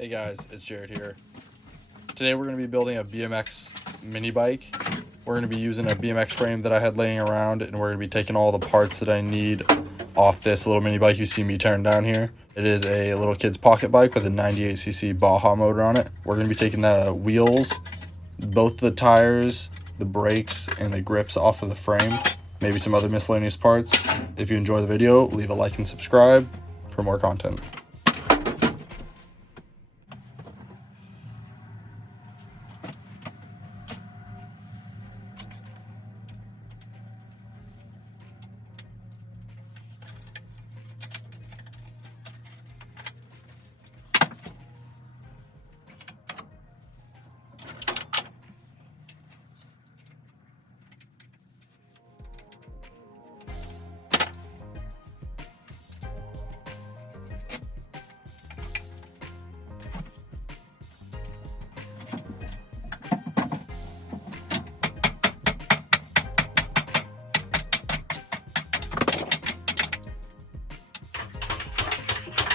Hey guys, it's Jared here. Today we're going to be building a BMX mini bike. We're going to be using a BMX frame that I had laying around, and we're going to be taking all the parts that I need off this little mini bike you see me tearing down here. It is a little kid's pocket bike with a 98cc Baja motor on it. We're going to be taking the wheels, both the tires, the brakes, and the grips off of the frame. Maybe some other miscellaneous parts. If you enjoy the video, leave a like and subscribe for more content.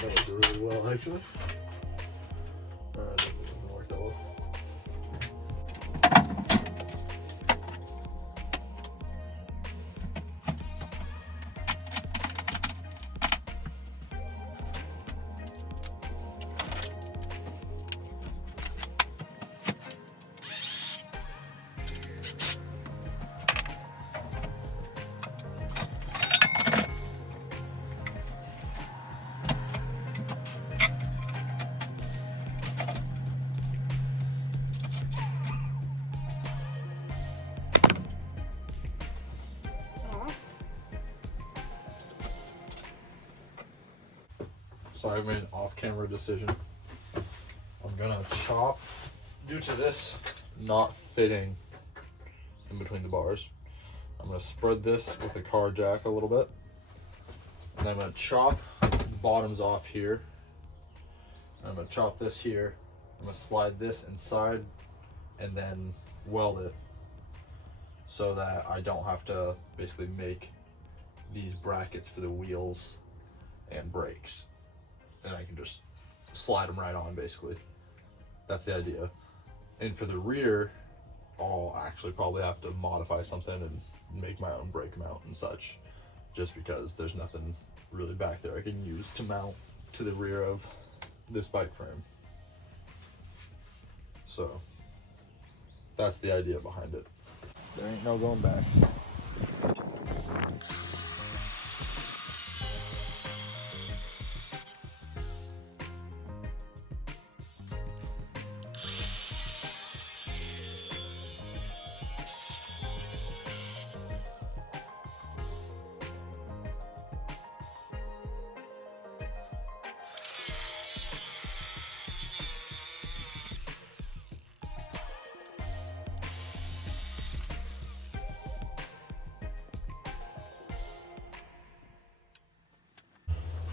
That would do really well, actually. It doesn't work that well. So I've made an off-camera decision. I'm gonna chop, due to this not fitting in between the bars. I'm gonna spread this with the car jack a little bit. And then I'm gonna chop the bottoms off here. I'm gonna chop this here. I'm gonna slide this inside and then weld it so that I don't have to basically make these brackets for the wheels and brakes. And I can just slide them right on, basically. That's the idea. And for the rear, I'll actually probably have to modify something and make my own brake mount and such, just because there's nothing really back there I can use to mount to the rear of this bike frame. So that's the idea behind it. There ain't no going back.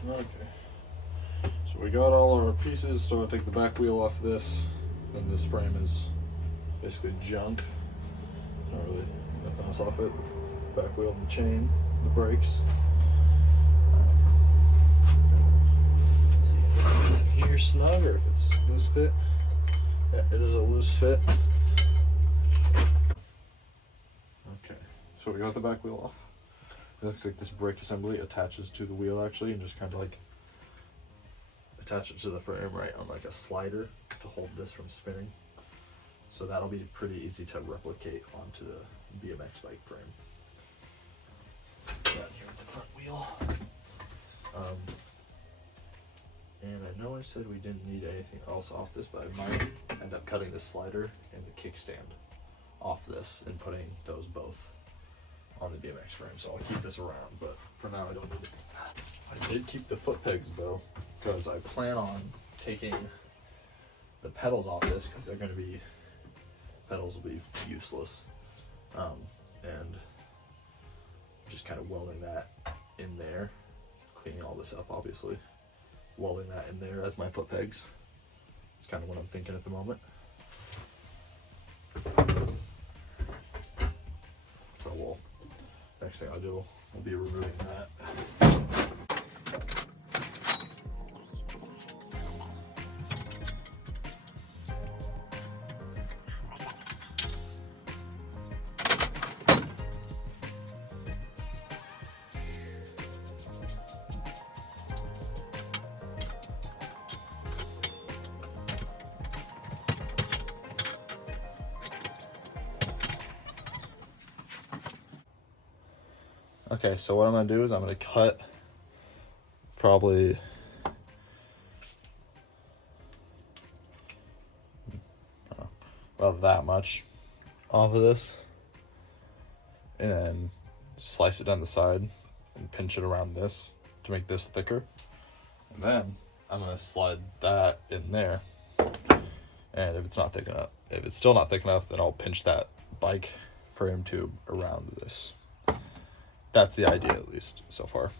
Okay, so we got all our pieces, so I'll take the back wheel off this, and this frame is basically junk. Not really nothing else off it. Back wheel and the chain, the brakes. See if it's in here snug or if it's loose fit. Yeah, it is a loose fit. Okay, so we got the back wheel off. It looks like this brake assembly attaches to the wheel actually, and just kind of like attach it to the frame right on like a slider to hold this from spinning. So that'll be pretty easy to replicate onto the BMX bike frame. Down here with the front wheel. And I know I said we didn't need anything else off this, but I might end up cutting this slider and the kickstand off this and putting those both on the BMX frame, so I'll keep this around, but for now I don't need it. I did keep the foot pegs though, because I plan on taking the pedals off this, because they're going to be, pedals will be useless, and just kind of welding that in there, cleaning all this up obviously, welding that in there as my foot pegs. It's kind of what I'm thinking at the moment. So next thing I'll do will be removing that. Okay, so what I'm gonna do is I'm gonna cut probably about that much off of this, and then slice it down the side and pinch it around this to make this thicker. And then I'm gonna slide that in there. And if it's still not thick enough, then I'll pinch that bike frame tube around this. That's the idea, at least so far.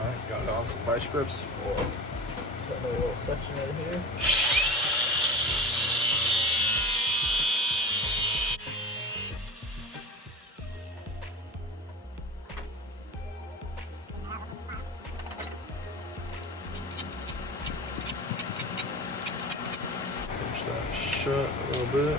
Alright, got it on some vice grips. We'll cut a little section right here. Pinch that shut a little bit.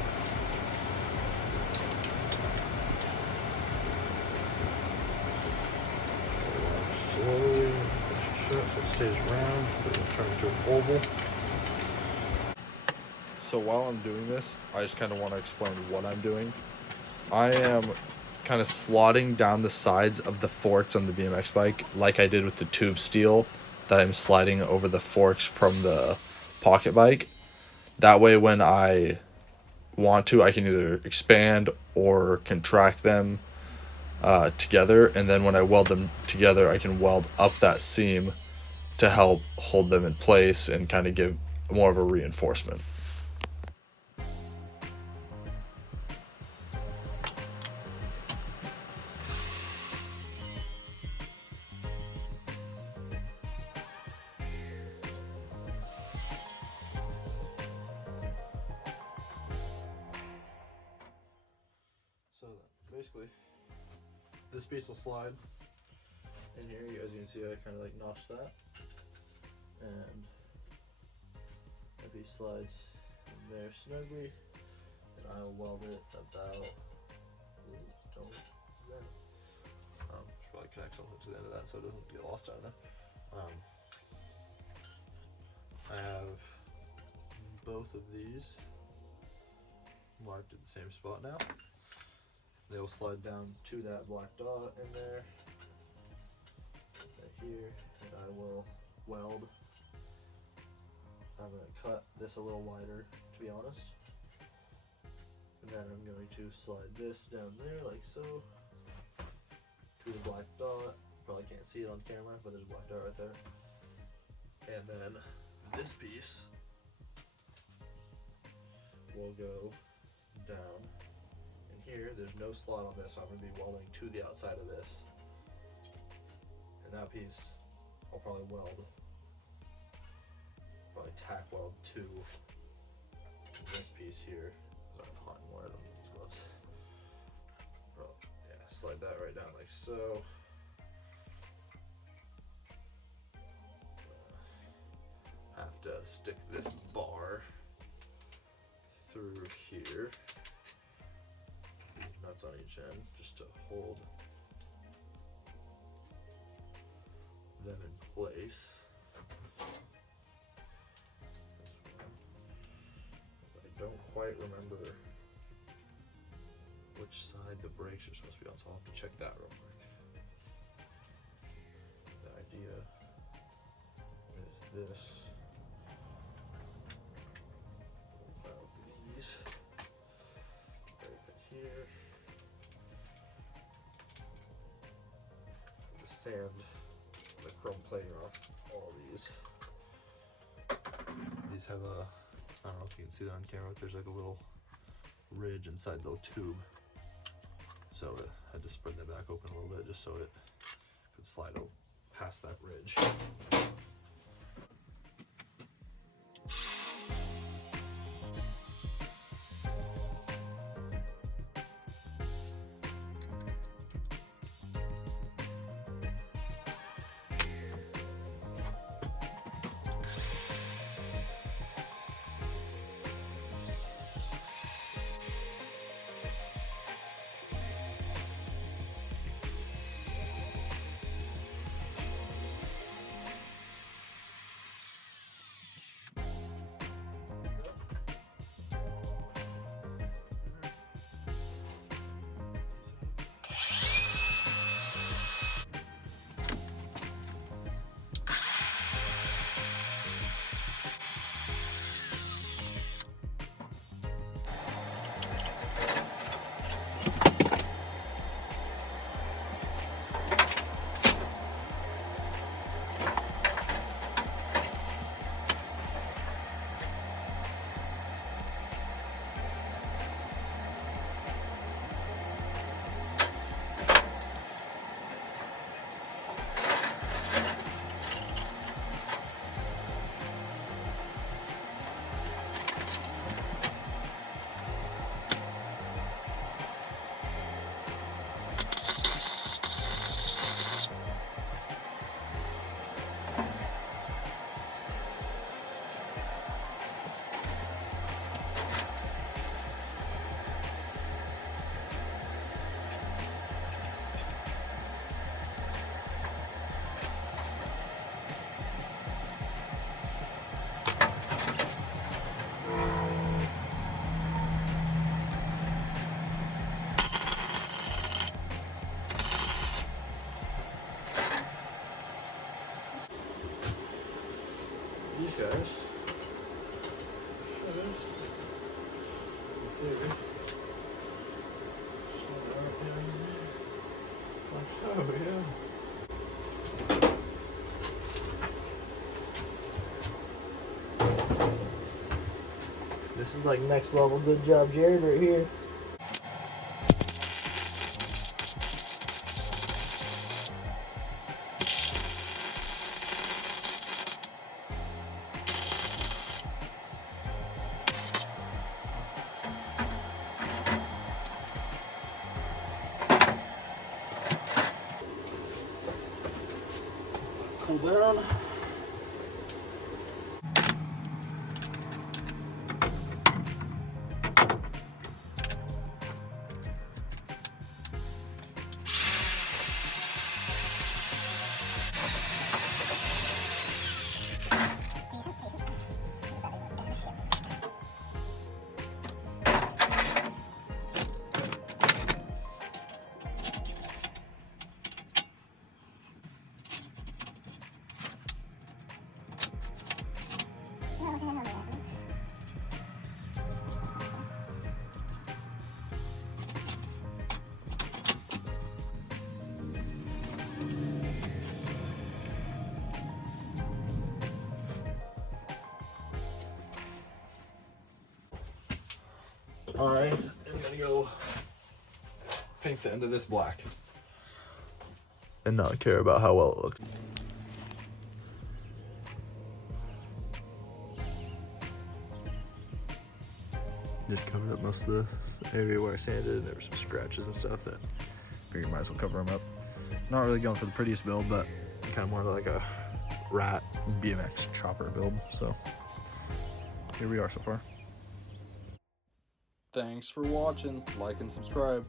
Slowly push it shut so it stays round, but it'll turn into an oval. So while I'm doing this, I just kind of want to explain what I'm doing. I am kind of slotting down the sides of the forks on the BMX bike like I did with the tube steel that I'm sliding over the forks from the pocket bike. That way when I want to, I can either expand or contract them together, and then when I weld them together, I can weld up that seam to help hold them in place and kind of give more of a reinforcement. So basically, this piece will slide in here. As you can see, I kind of like notched that, and that piece slides in there snugly, and I'll weld it about. Should probably connect something to the end of that so it doesn't get lost out of there. I have both of these marked at the same spot now. They will slide down to that black dot in there, right here, and I will weld. I'm going to cut this a little wider, to be honest, and then I'm going to slide this down there like so to the black dot. Probably can't see it on camera, but there's a black dot right there. And then this piece will go down. Here, there's no slot on this, so I'm going to be welding to the outside of this. And that piece, I'll probably tack weld to this piece here. I'm hot and more, I don't need these gloves. Well, yeah, slide that right down like so. Have to stick this bar through here. Nuts on each end just to hold them in place. I don't quite remember which side the brakes are supposed to be on, so I'll have to check that real quick. The idea is this. These right here. Sand the chrome plating off all these. These have a, I don't know if you can see that on camera, but there's like a little ridge inside the tube. So I had to spread that back open a little bit just so it could slide out past that ridge. These guys should, in theory, slide right down like so, yeah. This is like next level good job Jared right here. Cool down. I am gonna go paint the end of this black and not care about how well it looks. Just covered up most of this area where I sanded, and there were some scratches and stuff that I figured might as well cover them up. Not really going for the prettiest build, but kind of more like a rat BMX chopper build. So here we are so far. Thanks for watching. Like and subscribe.